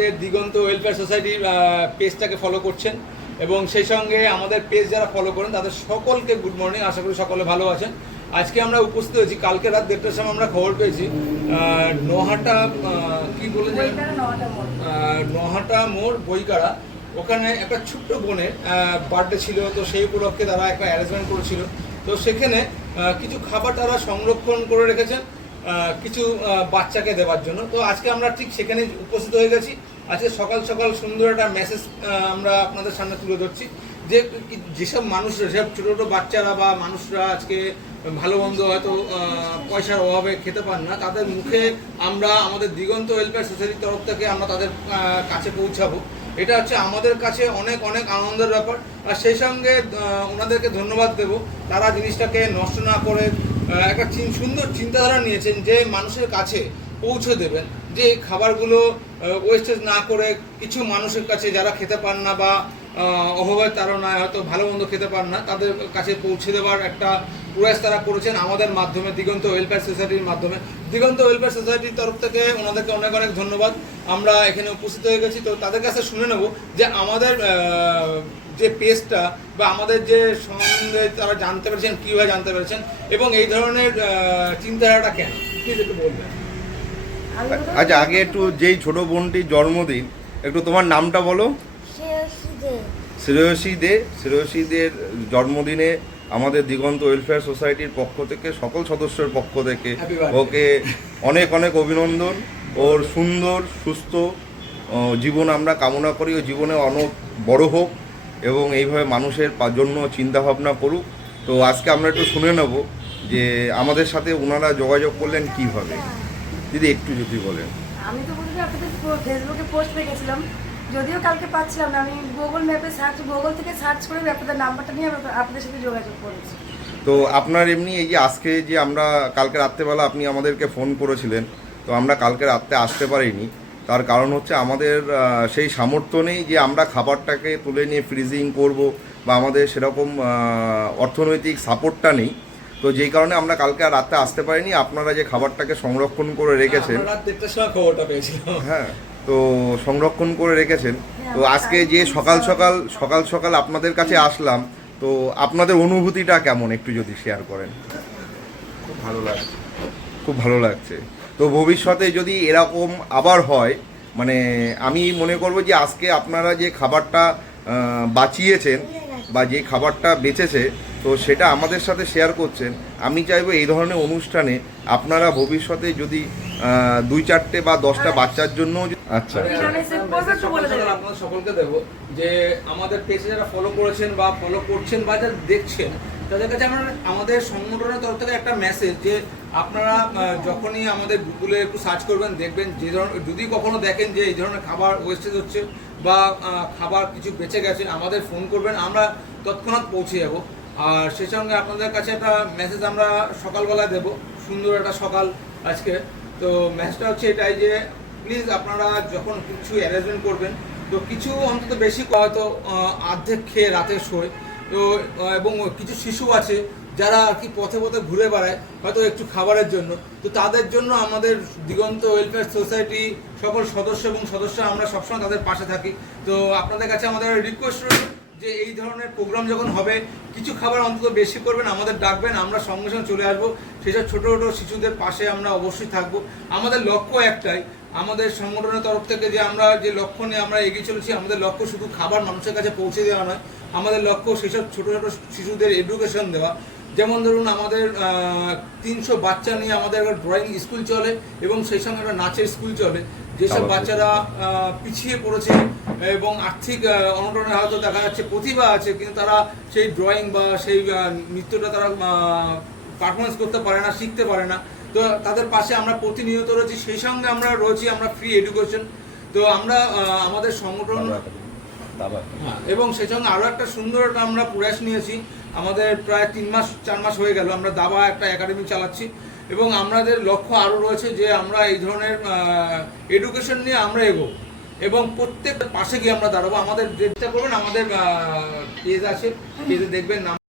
আমাদের দিগন্ত ওয়েলফেয়ার সোসাইটির পেজটাকে ফলো করছেন এবং সেই সঙ্গে আমাদের পেজ যারা ফলো করেন তাদের সকলকে গুড মর্নিং। আশা করি সকলে ভালো আছেন। আজকে আমরা উপস্থিত হয়েছি, কালকে রাত 1:30টার সময় আমরা খবর পেয়েছি নহাটা কি বলে নহাটা মোড় বইকারা, ওখানে একটা ছোট্ট বোনের বার্থডে ছিল। তো সেই উপলক্ষে তারা একটা অ্যারেঞ্জমেন্ট করেছিল। তো সেখানে কিছু খাবার তারা সংরক্ষণ করে রেখেছেন কিছু বাচ্চাকে দেওয়ার জন্য। তো আজকে আমরা ঠিক সেখানে উপস্থিত হয়ে গেছি। আজকে সকাল সকাল সুন্দর একটা মেসেজ আমরা আপনাদের সামনে তুলে ধরছি যে যেসব মানুষরা, যেসব ছোটো ছোটো বাচ্চারা বা মানুষরা আজকে ভালো মন্দ হয়তো পয়সার অভাবে খেতে পান না, তাদের মুখে আমরা আমাদের দিগন্ত ওয়েলফেয়ার সোসাইটির তরফ থেকে আমরা তাদের কাছে পৌঁছাবো। এটা হচ্ছে আমাদের কাছে অনেক অনেক আনন্দের ব্যাপার। আর সেই সঙ্গে ওনাদেরকে ধন্যবাদ দেব, তারা জিনিসটাকে নষ্ট না করে একটা সুন্দর চিন্তাধারা নিয়েছেন যে মানুষের কাছে পৌঁছে দেবেন, যে এই খাবারগুলো ওয়েস্টেজ না করে কিছু মানুষের কাছে যারা খেতে পান না বা অভাবের তাড়নায় হয়তো ভালো মন্দ খেতে পান না, তাদের কাছে পৌঁছে দেওয়ার একটা প্রয়াস তারা করেছেন আমাদের মাধ্যমে, দিগন্ত ওয়েলফেয়ার সোসাইটির মাধ্যমে। দিগন্ত ওয়েলফেয়ার সোসাইটির তরফ থেকে ওনাদেরকে অনেক অনেক ধন্যবাদ। আমরা এখানে উপস্থিত হয়ে গেছি। তো তাদের কাছে শুনে নেব যে আমাদের যে পেজটা বা আমাদের যে সম্বন্ধে তারা জানতে পেরেছেন, কীভাবে জানতে পেরেছেন এবং এই ধরনের চিন্তাধারাটা কেন, প্লিজ একটু বলবেন। আচ্ছা, আগে একটু যেই ছোট বোনটির জন্মদিন, একটু তোমার নামটা বলো। শ্রেয়সী দের জন্মদিনে আমাদের দিগন্ত ওয়েলফেয়ার সোসাইটির পক্ষ থেকে, সকল সদস্যের পক্ষ থেকে ওকে অনেক অনেক অভিনন্দন। ওর সুন্দর সুস্থ জীবন আমরা কামনা করি। ও জীবনে অনেক বড় হোক এবং এইভাবে মানুষের জন্য চিন্তাভাবনা করুক। তো আজকে আমরা একটু শুনে নেব যে আমাদের সাথে ওনারা যোগাযোগ করলেন কিভাবে। দিদি একটু যদি বলেন। আমি তো বলি আপনাদের ফেসবুকে পোস্ট দেখেছিলাম, যদিও কালকে পাচ্ছিলাম না। আমি গুগল থেকে সার্চ করে আপনাদের নাম্বারটা নিয়ে আপনাদের সাথে যোগাযোগ করেছি। তো আপনার এমনি এই যে আজকে যে আমরা কালকে রাত্রেবেলা আপনি আমাদেরকে ফোন করেছিলেন, তো আমরা কালকে রাত্রে আসতে পারিনি। তার কারণ হচ্ছে আমাদের সেই সামর্থ্য নেই যে আমরা খাবারটাকে তুলে নিয়ে ফ্রিজিং করব, বা আমাদের সেরকম অর্থনৈতিক সাপোর্টটা নেই। তো যেই কারণে আমরা কালকে আর রাতে আসতে পারিনি। আপনারা যে খাবারটাকে সংরক্ষণ করে রেখেছেন, হ্যাঁ, তো সংরক্ষণ করে রেখেছেন। তো আজকে যে সকাল সকাল আপনাদের কাছে আসলাম, তো আপনাদের অনুভূতিটা কেমন একটু যদি শেয়ার করেন। খুব ভালো লাগছে। তো ভবিষ্যতে যদি এরকম আবার হয়, মানে আমি মনে করব যে আজকে আপনারা যে খাবারটা বাঁচিয়েছেন বা যে খাবারটা বেঁচেছে, তো সেটা আমাদের সাথে শেয়ার করছেন। আমি চাইবো এই ধরনের অনুষ্ঠানে আপনারা ভবিষ্যতে যদি 2-4টে বা 10টা বাচ্চার জন্য। আচ্ছা, আপনাদের সকলকে দেবো যে আমাদের পেজে যারা ফলো করেছেন বা ফলো করছেন বা যারা দেখছেন, তাদের কাছে আমাদের সংগঠনের তরফ থেকে একটা মেসেজ যে আপনারা যখনই আমাদের গুগলে একটু সার্চ করবেন, দেখবেন যে ধরনের, যদি কখনো দেখেন যে এই ধরনের খাবার ওয়েস্টেজ হচ্ছে বা খাবার কিছু বেঁচে গেছে, আমাদের ফোন করবেন, আমরা তৎক্ষণাৎ পৌঁছে যাব। আর সেই সঙ্গে আপনাদের কাছে একটা মেসেজ আমরা সকালবেলায় দেবো, সুন্দর একটা সকাল আজকে। তো মেসেজটা হচ্ছে এটাই যে প্লিজ আপনারা যখন কিছু অ্যারেঞ্জমেন্ট করবেন, তো কিছু অন্তত বেশি হয়তো অর্ধেক খেয়ে রাতে শোয়, তো এবং কিছু শিশু আছে যারা আর কি পথে পথে ঘুরে বেড়ায় হয়তো একটু খাবারের জন্য, তো তাদের জন্য আমাদের দিগন্ত ওয়েলফেয়ার সোসাইটি সকল সদস্য এবং সদস্যরা আমরা সবসময় তাদের পাশে থাকি। তো আপনাদের কাছে আমাদের রিকোয়েস্ট রয়েছে যে এই ধরনের প্রোগ্রাম যখন হবে, কিছু খাবার অন্তত বেশি করবেন, আমাদের ডাকবেন, আমরা সঙ্গে সঙ্গে চলে আসবো। সেসব ছোটো ছোটো শিশুদের পাশে আমরা অবশ্যই থাকবো। আমাদের লক্ষ্য একটাই, আমাদের সংগঠনের তরফ থেকে যে আমরা যে লক্ষ্য নিয়ে আমরা এগিয়ে চলেছি, আমাদের লক্ষ্য শুধু খাবার মানুষের কাছে পৌঁছে দেওয়া নয়, আমাদের লক্ষ্য সেসব ছোটো ছোটো শিশুদের এডুকেশন দেওয়া। যেমন ধরুন আমাদের 300 বাচ্চা নিয়ে আমাদের একটা ড্রয়িং স্কুল চলে এবং সেই সঙ্গে একটা নাচের স্কুল চলে। যেসব বাচ্চারা পিছিয়ে পড়েছে এবং আর্থিক অনটনে হয়তো দেখা যাচ্ছে প্রতিভা আছে, কিন্তু তারা সেই ড্রয়িং বা সেই নৃত্যটা তারা পারফরমেন্স করতে পারে না, শিখতে পারে না, তো তাদের পাশে আমরা প্রতিনিয়ত রয়েছি। সেই সঙ্গে আমরা রয়েছি আমরা ফ্রি এডুকেশন। তো আমরা আমাদের সংগঠন এবং সেই সঙ্গে আরও একটা সুন্দর একটা আমরা প্রয়াস নিয়েছি। আমাদের প্রায় 3-4 মাস হয়ে গেল আমরা দাবা একটা একাডেমি চালাচ্ছি এবং আমাদের লক্ষ্য আরও রয়েছে যে আমরা এই ধরনের এডুকেশন নিয়ে আমরা এগোবো এবং প্রত্যেক পাশে গিয়ে আমরা দাঁড়াবো। আমাদের চেষ্টা করবেন, আমাদের পেজ আছে, পেজে দেখবেন নাম